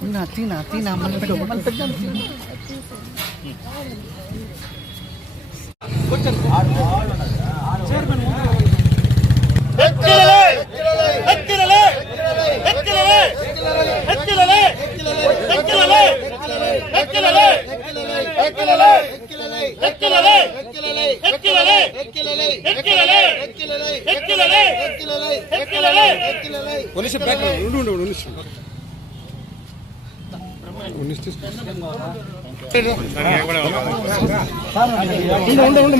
తీనా మళ్ళీ పెట్టాను.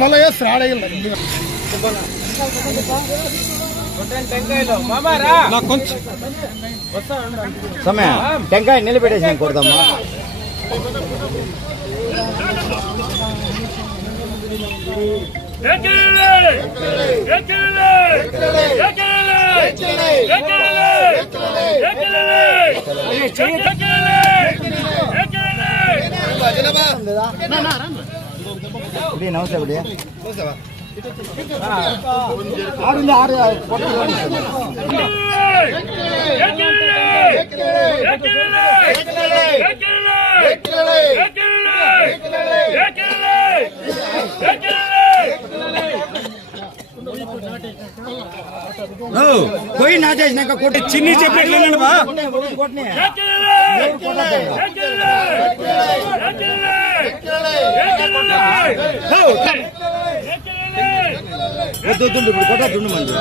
మళ్ళీ వేస్తారు ఆడేయాలి సమయ టెంకాయ నిలబెట్టేసి కొడదామా. నమస్తే బడి कोई ना जाए का कोटे चिन्नी चपलेट लेना बा दो दुंड कोटा दुंड मंदी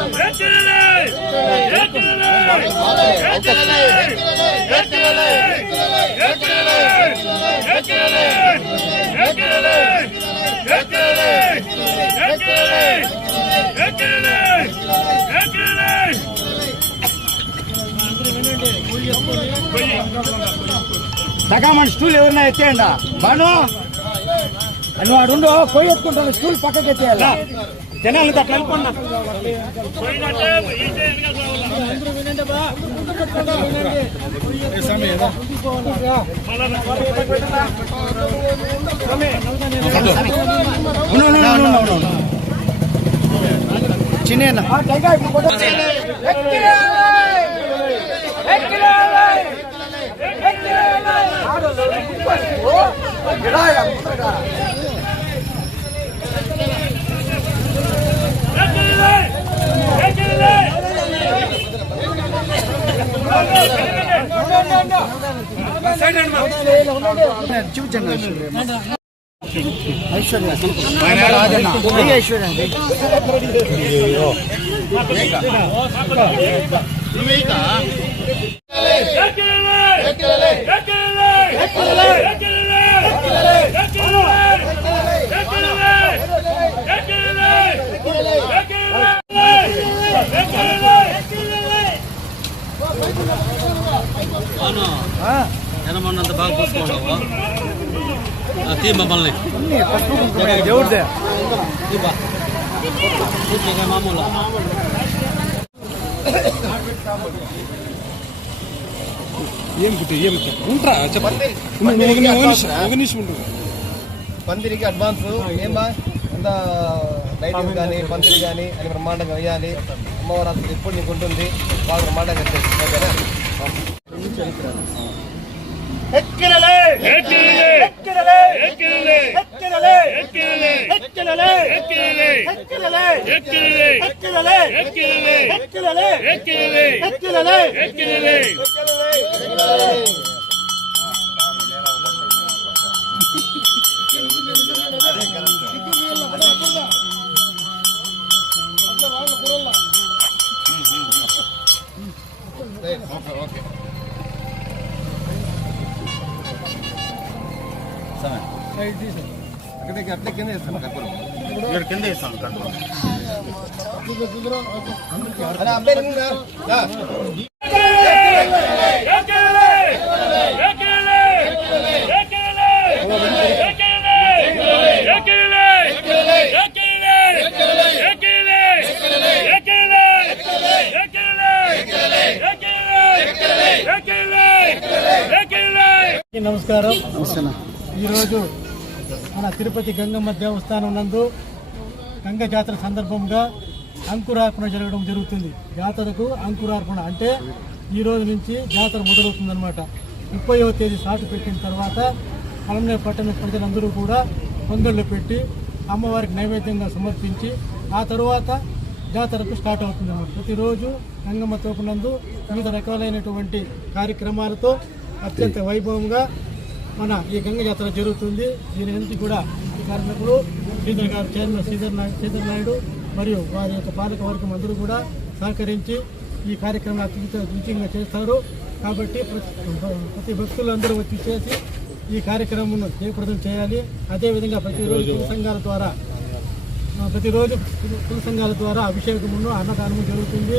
స్టూల్ ఎవరన్నా ఎత్తేయండి బాను నువ్వు అడుండో పోయి ఎత్తుకుంటాను స్టూల్ పక్కకి ఎత్తేయాలా జనాలు అట్లా వెళ్ళిపోండి చిన్న జనమన్నంత బాగా పూసుకుంటావా తీ మమ్మల్ని దేవుడిదే మామూలు ఉంటా చెప్పండి పందిరికి అడ్వాన్స్ ఏమా అంత లైటింగ్ కానీ పందిరి కానీ అని బ్రహ్మాండంగా వేయాలి. అమ్మవారు అసలు ఎప్పుడు నీకు ఉంటుంది బాగా బ్రహ్మాండంగా వచ్చేసి ఓకేనా. అట్లా కింద వేస్తాను కింద వేస్తాను నమస్కారం. ఈరోజు మన తిరుపతి గంగమ్మ దేవస్థానం నందు గంగ జాతర సందర్భంగా అంకురార్పణ జరగడం జరుగుతుంది. జాతరకు అంకురార్పణ అంటే ఈ రోజు నుంచి జాతర మొదలవుతుందన్నమాట. 30వ తేదీ సాటు పెట్టిన తర్వాత పలమనేరు పట్టణ ప్రజలందరూ కూడా పొంగళ్ళు పెట్టి అమ్మవారికి నైవేద్యంగా సమర్పించి ఆ తరువాత జాతరకు స్టార్ట్ అవుతుంది అన్నమాట. ప్రతిరోజు గంగమ్మ తోపునందు వివిధ రకాలైనటువంటి కార్యక్రమాలతో అత్యంత వైభవంగా మన ఈ గంగ జాతర జరుగుతుంది. దీని నుంచి కూడా ఈ కార్యక్రమంలో శ్రీధర్ గారు చైర్మన్ శ్రీధర్ నాయుడు మరియు వారి యొక్క పాలక వర్గం అందరూ కూడా సహకరించి ఈ కార్యక్రమాన్ని అత్యంత విజయంగా చేస్తారు. కాబట్టి ప్రతి భక్తులందరూ వచ్చి చేసి ఈ కార్యక్రమం జయప్రదం చేయాలి. అదేవిధంగా ప్రతిరోజు కుల సంఘాల ద్వారా అభిషేకమును అన్నదానము జరుగుతుంది.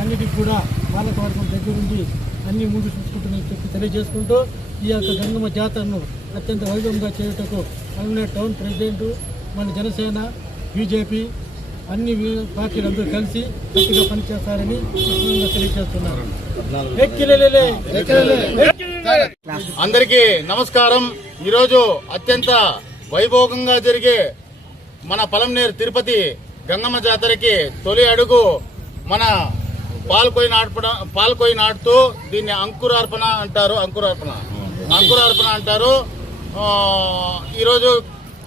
అన్నిటికీ కూడా పాలక వర్గం దగ్గరుండి అన్ని ముందు చూసుకుంటుందని చెప్పి తెలియజేసుకుంటూ ఈ యొక్క గంగమ్మ జాతరను అత్యంత వైభవంగా చేయుటకు పలమనేరు టౌన్ ప్రెసిడెంట్, మన జనసేన, బీజేపీ అన్ని పార్టీలందరూ కలిసి గట్టిగా పనిచేస్తారని తెలియజేస్తున్నారు. అందరికీ నమస్కారం. ఈరోజు అత్యంత వైభోగంగా జరిగే మన పలమనేరు తిరుపతి గంగమ్మ జాతరకి తొలి అడుగు మన పాల్కొయి నాటుతూ దీన్ని అంకురార్పణ అంటారు. ఈరోజు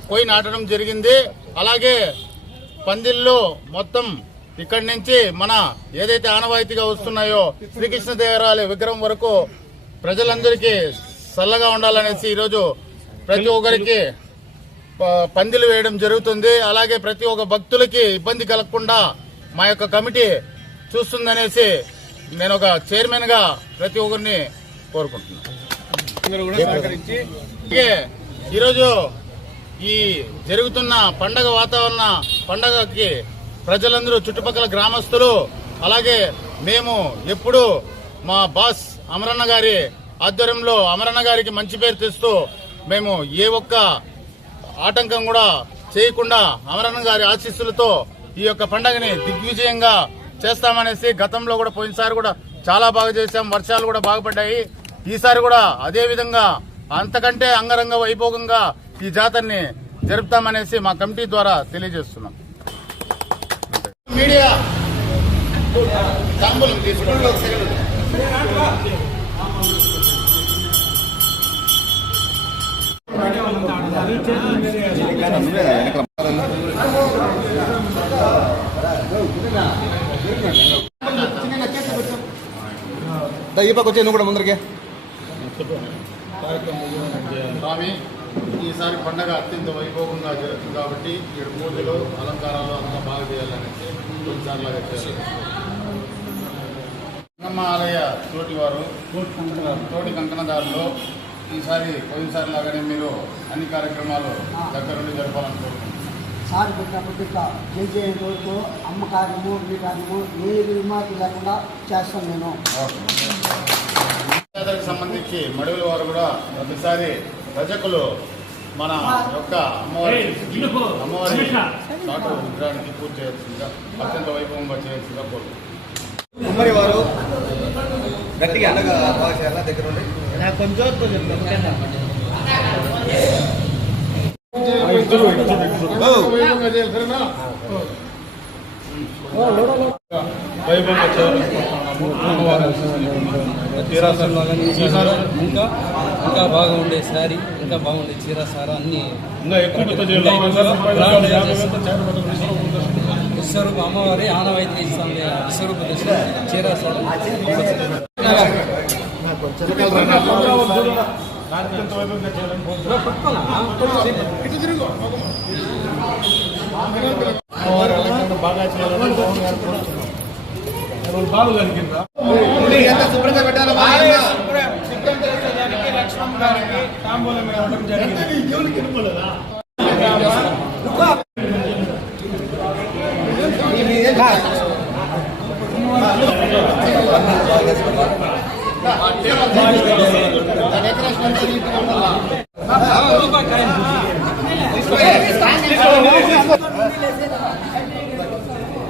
కొయ్యి నాటడం జరిగింది. అలాగే పందిల్లో మొత్తం ఇక్కడి నుంచి మన ఏదైతే ఆనవాయితీగా వస్తున్నాయో శ్రీకృష్ణదేవరాయల విగ్రహం వరకు ప్రజలందరికీ చల్లగా ఉండాలనేసి ఈరోజు ప్రతి ఒక్కరికి పందిలు వేయడం జరుగుతుంది. అలాగే ప్రతి ఒక్క భక్తులకి ఇబ్బంది కలగకుండా మా యొక్క కమిటీ చూస్తుందనేసి నేను ఒక చైర్మన్ గా ప్రతి ఒక్కరిని కోరుకుంటున్నాను. ఈరోజు ఈ జరుగుతున్న పండగకి ప్రజలందరూ చుట్టుపక్కల గ్రామస్తులు అలాగే మేము ఎప్పుడు మా బాస్ అమరన్న గారి ఆధ్వర్యంలో అమరన్న గారికి మంచి పేరు తెస్తూ మేము ఏ ఒక్క ఆటంకం కూడా చేయకుండా అమరన్న గారి ఆశీస్సులతో ఈ యొక్క పండగని దిగ్విజయంగా చేస్తామనేసి గతంలో కూడా పోయినసారి కూడా చాలా బాగా చేశాం. వర్షాలు కూడా బాగుపడ్డాయి. ఈసారి కూడా అదే విధంగా అంతకంటే అంగరంగ వైభోగంగా ఈ జాతరని జరుపుతామనేసి మా కమిటీ ద్వారా తెలియజేస్తున్నాం. మీడియా ఈ పక్క వచ్చే నువ్వు కూడా ముందరికి. స్వామి, ఈసారి పండగ అత్యంత వైభోగంగా జరుగుతుంది కాబట్టి ఈ పూజలు అలంకారాలు అంతా బాగా చేయాలనేసి కొన్నిసార్లుగా చేయాలి. గంగమ్మ ఆలయ తోటి కంకణదారులు ఈసారి పోయినసారి లాగానే మీరు అన్ని కార్యక్రమాలు దగ్గరుండి జరపాలని కోరుకుంటున్నాను. సార్ పెట్టినప్పుడు చేసేంత వరకు అమ్మ కార్యము మీ కార్యము ఏ విమాకి లేకుండా చేస్తాను నేను. జాతరకు సంబంధించి మడుగుల వారు కూడా ప్రతిసారి రజకులు మన యొక్క అమ్మవారి నాటు విగ్రహానికి పూజ చేయాల్సిందిగా అత్యంత వైభవంగా చేయాల్సిందిగా కోరుకుంటున్నాను. ఉమ్మడి వారు గట్టిగా బాగా చేయాలా దగ్గర ఉండి వైభవంగా ఇంకా బాగా ఉండే శారీ, ఇంకా బాగుండే చీర సారా అన్ని విశ్వరూప అమ్మవారి ఆనవాయితీ ఇస్తాం. విశ్వరూప చీర సారా బాగా చేయాలని శుభ్రంగా పెట్టాలి.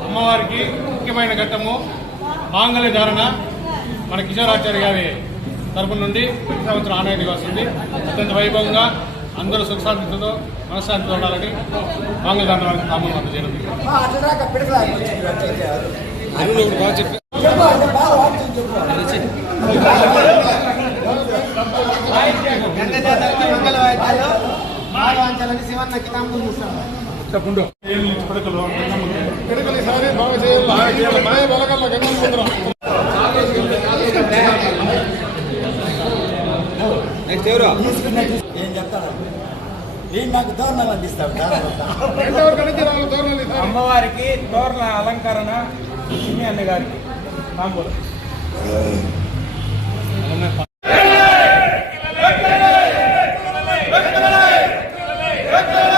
అమ్మవారికి ముఖ్యమైన ఘట్టము మాంగళ్య ధారణ మన కిషోరాచార్య గారి తరపు నుండి ప్రతి సంవత్సరం ఆనవాయితీగా వస్తుంది. అత్యంత వైభవంగా అందరూ సుఖశాంతితో మనశ్శాంతితో ఉండాలని మాంగళ్య ధారణ వారికి కామన్ అందజేయడం. బాగా చెప్పి చేయాలని శివన్నకి తాము చూస్తాను. చెప్పుండు పిడకలు ఈసారి బాగా చేయాలి. బలగల్లా గంగమ్మ ఏం చెప్తాను ఏం నాకు దోరణాలు అందిస్తాడు. అమ్మవారికి తోరణ అలంకరణ చిన్ని అన్న గారికి తాంబూలం. ¡Vete!